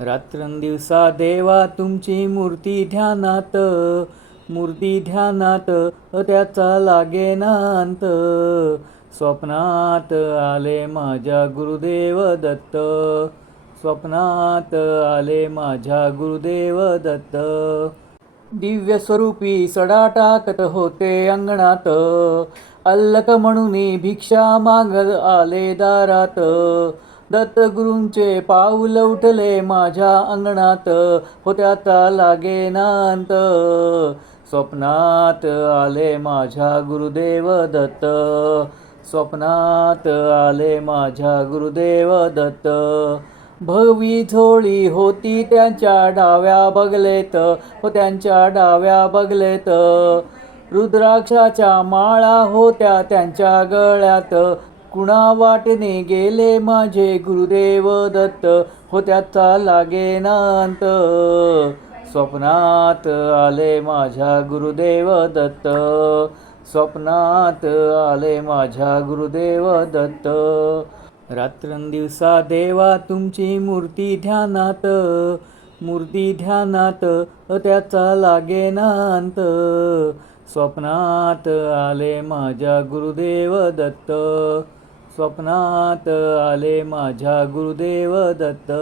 रात्रंदिवसा देवा तुमची मूर्ती ध्यानात त्याचा लागेना अंत. स्वप्नात आले माझ्या गुरुदेव दत्त, स्वप्नात आले माझ्या गुरुदेव दत्त. दिव्य स्वरूपी सडा टाकत होते अंगणात, अल्लक म्हणून भिक्षा मागत आले दारात. दत्तगुरूंचे पाऊल उठले माझ्या अंगणात, त्याचा लागेना अंत. स्वप्नात आले माझ्या गुरुदेव दत्त, स्वप्नात आले माझ्या गुरुदेव दत्त. भगवी झोळी होती त्यांच्या डाव्या बगलेत, त्यांच्या डाव्या बगलेत. रुद्राक्षाच्या माळा होत्या त्यांच्या गळ्यात, कुणा वाटेने गेले माझे गुरुदेव दत्त, त्याचा लागेना अंत. स्वप्नात आले माझ्या गुरुदेव दत्त, स्वप्नात आले माझ्या गुरुदेव दत्त. रात्रंदिवसा देवा तुमची मूर्ती ध्यानात त्याचा लागेना अंत. स्वप्नात आले माझ्या गुरुदेव दत्त, स्वप्नात आले माझ्या गुरुदेव दत्त.